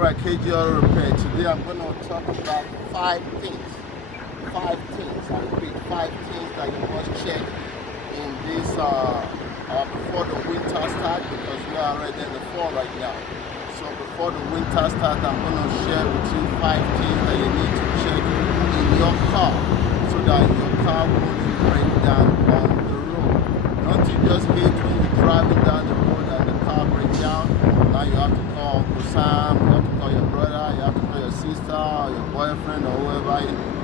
Alright, KG Auto Repair. Today I'm going to talk about 5 things. 5 things. I repeat, 5 things that you must check in this before the winter starts, because we are already in the fall right now. So before the winter starts, I'm going to share with you 5 things that you need to check in your car so that your car won't break down on the road. Don't you just hate when you're driving down the road and the car breaks down? Now you have to call Uncle Sam, you have to call your brother, you have to call your sister, or your boyfriend, or whoever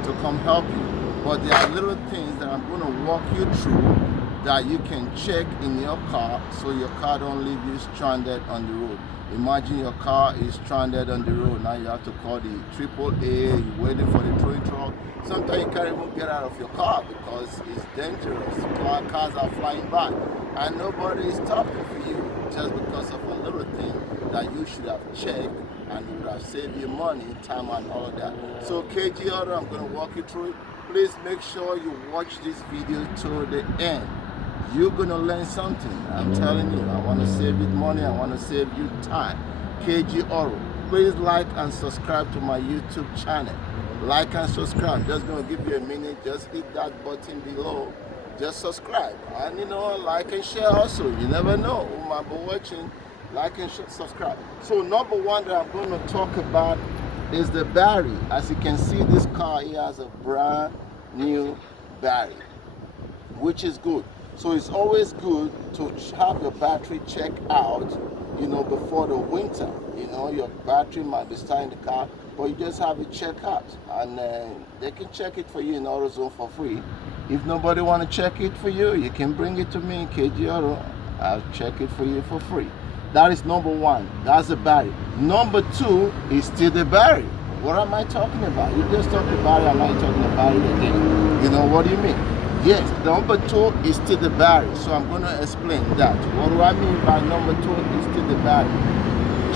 to come help you. But there are little things that I'm going to walk you through that you can check in your car so your car don't leave you stranded on the road. Imagine your car is stranded on the road. Now you have to call the AAA, you're waiting for the towing truck. Sometimes you can't even get out of your car because it's dangerous. Cars are flying by and nobody is stopping for you just because of a little thing that you should have checked and would have saved you money, time, and all of that. So KG Auto, I'm going to walk you through it. Please make sure you watch this video to the end. You're going to learn something. I'm telling you, I want to save you money, I want to save you time. KG Auto. Please like and subscribe to my YouTube channel. Like and subscribe. Just going to give you a minute. Just hit that button below. Just subscribe. And like and share also. You never know who might be watching. Like and subscribe. So number one that I'm going to talk about is the battery. As you can see, this car here has a brand new battery, which is good. So it's always good to have your battery checked out, before the winter. Your battery might be starting the car, but you just have it checked out, and they can check it for you in AutoZone for free. If nobody want to check it for you, you can bring it to me in KG Auto. I'll check it for you for free. That is number one. That's the battery. Number two is still the battery. What am I talking about? You just talked about it. Am I talking about it again? What do you mean? Yes, number two is still the battery. So I'm going to explain that. What do I mean by number two is still the battery?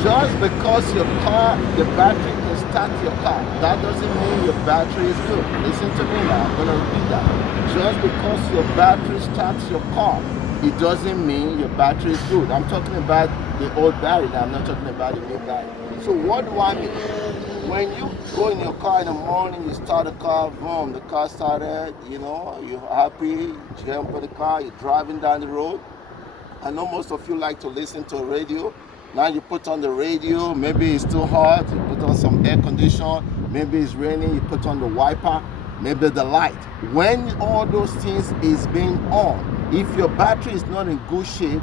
Just because your car, the battery can start your car, that doesn't mean your battery is good. Listen to me now. I'm going to repeat that. Just because your battery starts your car, it doesn't mean your battery is good. I'm talking about the old battery now. I'm not talking about the new battery. So what do I mean? When you go in your car in the morning, you start the car, boom, the car started, you're happy, you jump in the car, you're driving down the road. I know most of you like to listen to radio. Now you put on the radio, maybe it's too hot, you put on some air conditioner, maybe it's raining, you put on the wiper, maybe the light. When all those things is being on, if your battery is not in good shape,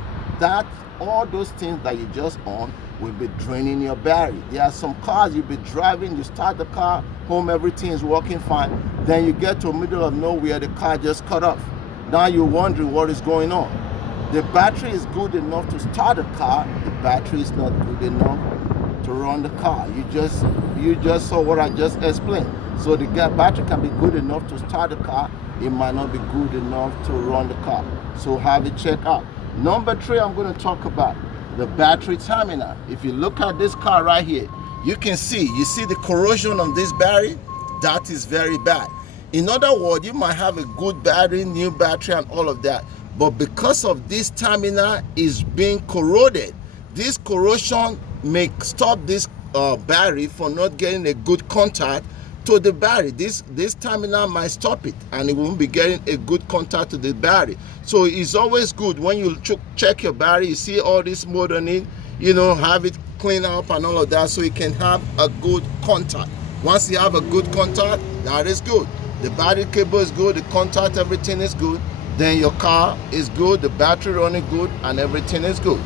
all those things that you just on will be draining your battery. There are some cars you'll be driving, you start the car, home, everything is working fine. Then you get to the middle of nowhere, the car just cut off. Now you're wondering what is going on. The battery is good enough to start the car, the battery is not good enough to run the car. You just saw what I just explained. So the battery can be good enough to start the car, it might not be good enough to run the car. So have it checked out. Number 3, I'm going to talk about the battery terminal. If you look at this car right here, you see the corrosion on this battery. That is very bad. In other words, you might have a good battery, new battery and all of that, but because of this terminal is being corroded, this corrosion may stop this battery from not getting a good contact to the battery. This terminal might stop it and it won't be getting a good contact to the battery. So it's always good when you check your battery, you see all this mold on it, have it clean up and all of that so you can have a good contact. Once you have a good contact, that is good. The battery cable is good, the contact, everything is good. Then your car is good, the battery running good, and everything is good.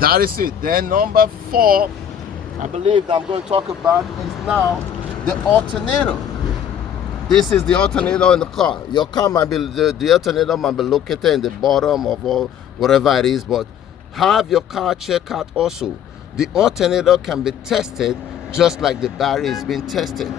That is it. Then number 4, I believe that I'm going to talk about is now the alternator. This is the alternator in the car. Your car might be, the alternator might be located in the bottom of whatever it is, but have your car checked out also. The alternator can be tested just like the battery is being tested.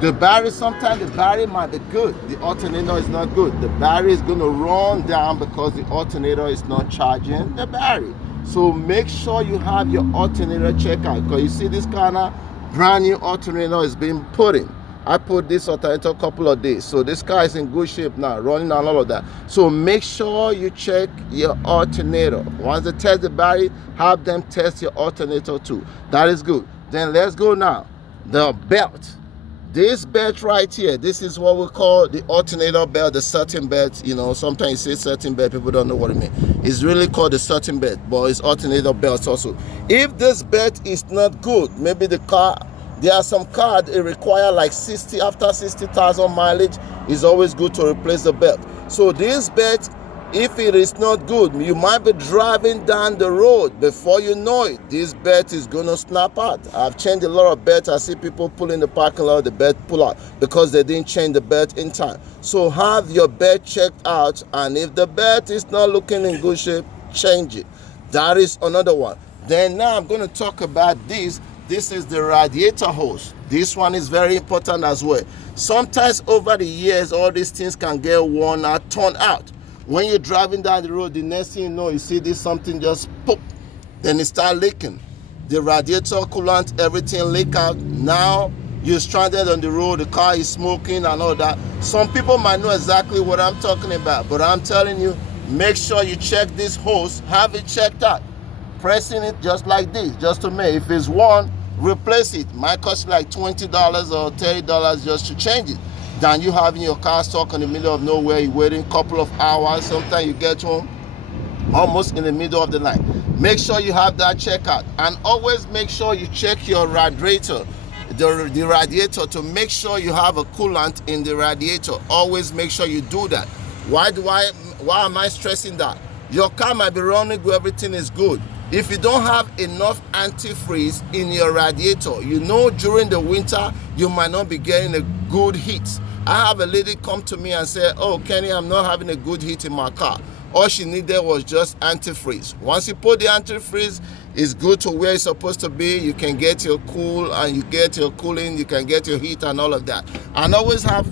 The battery, sometimes the battery might be good, the alternator is not good. The battery is going to run down because the alternator is not charging the battery. So make sure you have your alternator checked out, because you see this car now, brand new alternator is being put in. I put this alternator a couple of days, so this car is in good shape now, running and all of that. So make sure you check your alternator. Once they test the battery, have them test your alternator too. That is good. Then let's go now. The belt. This belt right here, this is what we call the alternator belt, the certain belt. You know, sometimes you say certain belt, people don't know what it means. It's really called the certain belt, but it's alternator belts also. If this belt is not good, maybe the car, there are some cars it require like 60, after 60,000 mileage, it's always good to replace the belt. So this belt, if it is not good, you might be driving down the road. Before you know it, this belt is gonna snap out. I've changed a lot of belts. I see people pull in the parking lot, the belt pull out because they didn't change the belt in time. So have your belt checked out, and if the belt is not looking in good shape, change it. That is another one. Then now I'm gonna talk about this. This is the radiator hose. This one is very important as well. Sometimes over the years, all these things can get worn out, torn out. When you're driving down the road, the next thing you know, you see this something just pop, then it start leaking. The radiator, coolant, everything leak out. Now you're stranded on the road, the car is smoking and all that. Some people might know exactly what I'm talking about, but I'm telling you, make sure you check this hose, have it checked out. Pressing it just like this, just to make, if it's worn, replace it. Might cost you like $20 or $30 just to change it. Than you having your car stuck in the middle of nowhere, you're waiting a couple of hours. Sometimes you get home almost in the middle of the night. Make sure you have that check out, and always make sure you check your radiator, the radiator, to make sure you have a coolant in the radiator. Always make sure you do that. Why am I stressing that? Your car might be running good, everything is good. If you don't have enough antifreeze in your radiator, you know during the winter you might not be getting a good heat. I have a lady come to me and say, oh Kenny, I'm not having a good heat in my car. All she needed was just antifreeze. Once you put the antifreeze, it's good to where it's supposed to be. You can get your cool and you get your cooling, you can get your heat and all of that. And always have,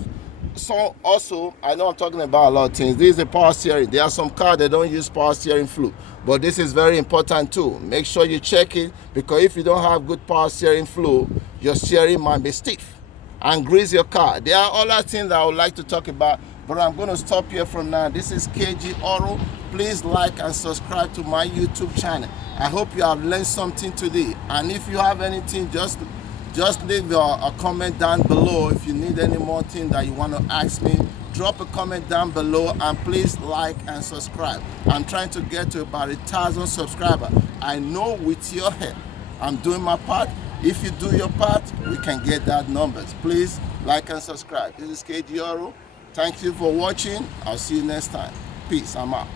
so also, I know I'm talking about a lot of things. This is a power steering. There are some cars that don't use power steering fluid, but this is very important too. Make sure you check it, because if you don't have good power steering fluid, your steering might be stiff and grease your car. There are other things that I would like to talk about, but I'm going to stop here from now. This is KG Auto. Please like and subscribe to my YouTube channel. I hope you have learned something today. And if you have anything, just leave a comment down below. If you need any more thing that you want to ask me, drop a comment down below, and please like and subscribe. I'm trying to get to about 1,000 subscribers. I know with your help, I'm doing my part. If you do your part, we can get that numbers. Please like and subscribe. This is KG Auto. Thank you for watching. I'll see you next time. Peace. I'm out.